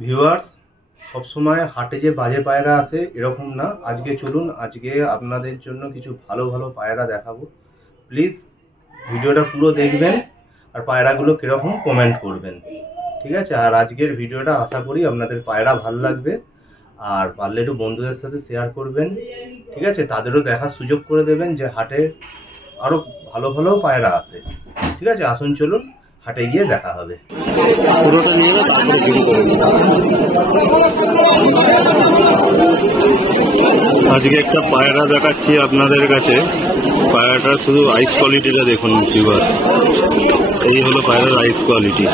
Viewers, সবসময় হাটে যে বাজে পায়রা আসে এরকম না। আজকে চলুন, আজকে আপনাদের জন্য কিছু ভালো ভালো পায়রা দেখাবো। প্লিজ ভিডিওটা পুরো দেখবেন আর পায়রাগুলো কিরকম কমেন্ট করবেন, ঠিক আছে? আর আজকের ভিডিওটা আশা করি আপনাদের পায়রা ভালো লাগবে, আর পারলে একটু বন্ধুদের সাথে শেয়ার করবেন, ঠিক আছে? তাদেরও দেখার সুযোগ করে দেবেন যে হাটে আরো ভালো ভালো পায়রা আছে, ঠিক আছে? আসুন চলুন, হাটে গিয়ে দেখা হবে। পুরোটা নিয়ে তারপরে শুরু করব। আজকে একটা পায়রা দেখাচ্ছি আপনাদের কাছে। পায়রাটার শুধু আইস কোয়ালিটিটা দেখুন ভিউয়ার্স। এই হলো পায়রার আইস কোয়ালিটি।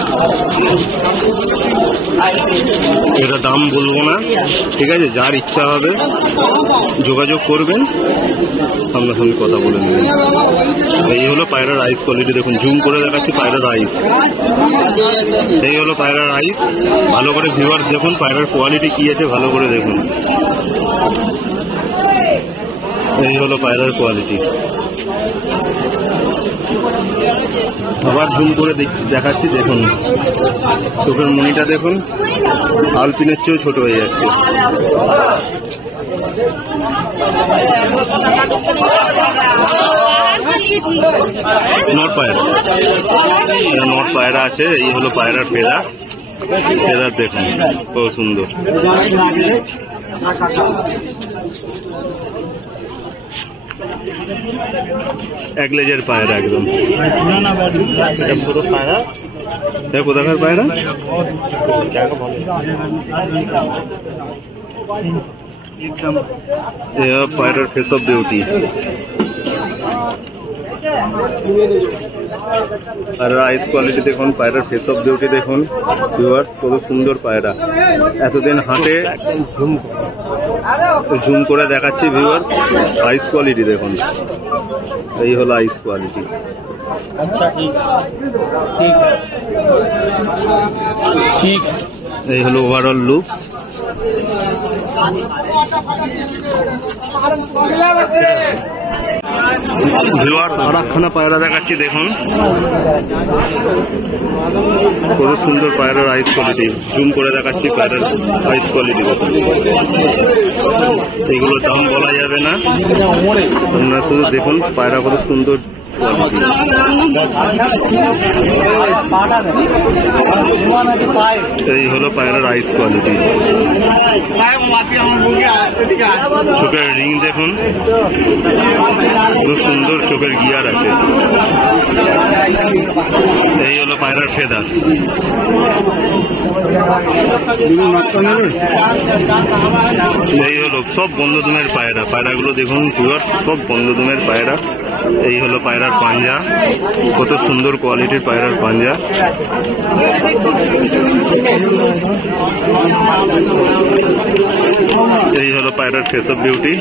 এটা দাম বলবো না, ঠিক আছে? যার ইচ্ছা হবে যোগাযোগ করবেন, সামনাসামনি কথা বলে নেবেন। এই হলো পায়রার আইস কোয়ালিটি দেখুন, জুম করে দেখাচ্ছি পায়রার আইস। এই হলো পায়রার আইস। ভালো করে ভিউয়ার্স দেখুন পায়রার কোয়ালিটি কি আছে, ভালো করে দেখুন। এই হলো পায়রার কোয়ালিটি। আবার জুম করে দেখাচ্ছি দেখুন, চোখের মনিটা দেখুন, আলপিনের চেয়েও ছোট হয়ে যাচ্ছে। নট পায়রা, নট পায়রা আছে। এই হলো পায়রার ফেদার। ফেদার দেখুন কত সুন্দর। এক লেজের পায়রা একদম। কোথাকার পায়রা? পায়রার ফেস অফ বিউটি। পায়রার আইস কোয়ালিটি দেখুন, পায়রার ফেস অফ বিউটি দেখুন ভিউয়ার্স, কত সুন্দর পায়রা। এতদিন হাটে জুম করে দেখাচ্ছি ভিউয়ার্স, আইস কোয়ালিটি দেখুন। এই হলো আইস কোয়ালিটি। আচ্ছা, ঠিক। এই হলো ওভারঅল লুক। ভিউয়ার্স, আর একখানা পায়রা দেখাচ্ছি দেখুন, কত সুন্দর পায়রার আইস কোয়ালিটি। জুম করে দেখাচ্ছি পায়রার আইস কোয়ালিটি দেখুন। এগুলো দাম বলা যাবে না, আপনারা শুধু দেখুন পায়রা কত সুন্দর কোয়ালিটি। এই হলো পায়রার আইস কোয়ালিটি। চোখের রিং দেখুন, খুব সুন্দর চোখের গিয়ার আছে। এই হলো পায়রার ফেদার। এই হলো সব বন্ধদুমের পায়রা। পায়রাগুলো দেখুন ভিউয়ার্স, সব বন্ধদুমের পায়রা। এই হলো পায়রার পাঞ্জা, কত সুন্দর কোয়ালিটির পায়রার পাঞ্জা। এই হলো পায়রার ফেস অফ বিউটি।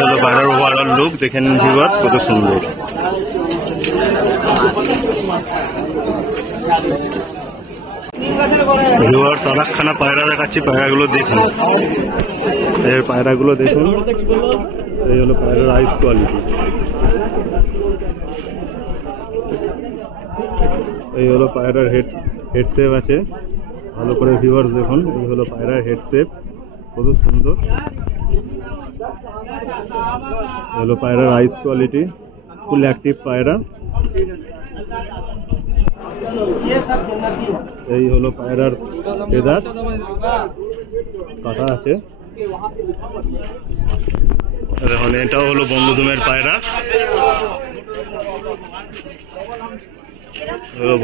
হলো পায়রার ওভারঅল লুক দেখেন ভিউয়ার্স, কত সুন্দর। ভিউয়ার্স, আর একখানা পায়রা দেখাচ্ছি, পায়রাগুলো দেখুন। এর পায়রাগুলো দেখুন। এই হলো পায়রার আইস কোয়ালিটি। এই হলো পায়রার হেড শেপ আছে, ভালো করে ভিউয়ার্স দেখুন। এই হলো পায়রার হেড শেপ, কত সুন্দর। হলো পায়রার আইস কোয়ালিটি, ফুল অ্যাক্টিভ পায়রা। এই হলো পায়রার ফেদার, কাটা আছে। দেখুন, এটাও হলো বন্ধদুমের পায়রা।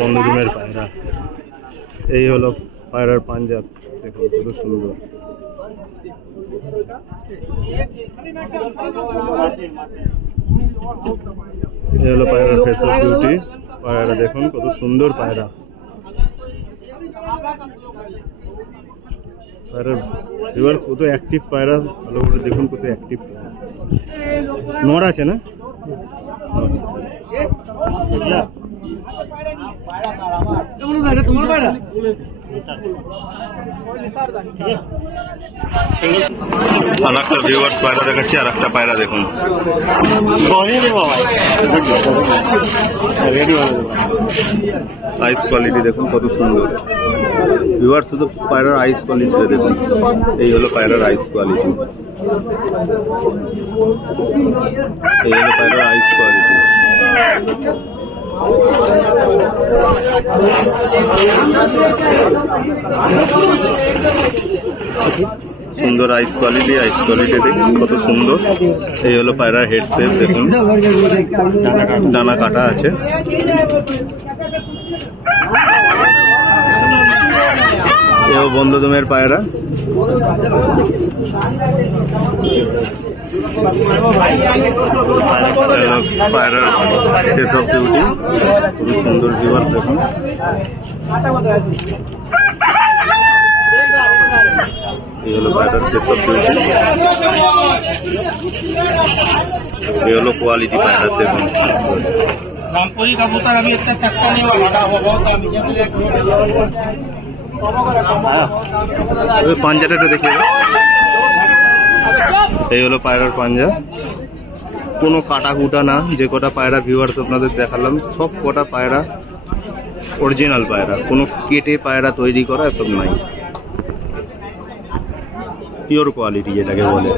বন্ধদুমের পায়রা। এই হলো পায়রার পাঞ্জাব দেখুন, কত সুন্দর। এই হলো পায়রার ফেস অফ বিউটি। পায়রা দেখুন, কত সুন্দর পায়রা। পায়রার ভিউয়ার্স, কত অ্যাক্টিভ পায়রা, ভালো করে দেখুন কত অ্যাক্টিভ পায়রা। নড় আছে না? আর একটা ভিউয়ার্স পায়রা দেখাচ্ছি, আর একটা পায়রা দেখুন। আইস কোয়ালিটি দেখুন কত সুন্দর। ভিউয়ার্স শুধু পায়রার আইস কোয়ালিটিটা দেখুন। এই হলো পায়রার আইস কোয়ালিটি, এই হলো পায়রার আইস কোয়ালিটি। সুন্দর আইস কোয়ালিটি, আইস কোয়ালিটি দেখুন কত সুন্দর। এই হলো পায়রার হেড শেপ দেখুন, ডানা কাটা আছে। এও বন্ধদমের পায়রা। পায়রার ফেস অফ বিউটি খুবই সুন্দর। ভিউয়ার্স দেখুন এই হলো পায়রার ফেস অফ বিউটি, এই হলো কোয়ালিটি পায়রা দেখুন। रामपुरी कबूतर अभी इतना चक्का नहीं हुआ, लगा हुआ बहुत পাঞ্জাটা একটু দেখিয়ে দাও। এই হলো পায়রার পাঞ্জা, কোনো কাটা কুটা না। যে কটা পায়রা ভিউয়ার্স আপনাদের দেখালাম সব কটা পায়রা অরিজিনাল পায়রা, কোনো কেটে পায়রা তৈরি করা এসব নাই, পিওর কোয়ালিটি যেটাকে বলে।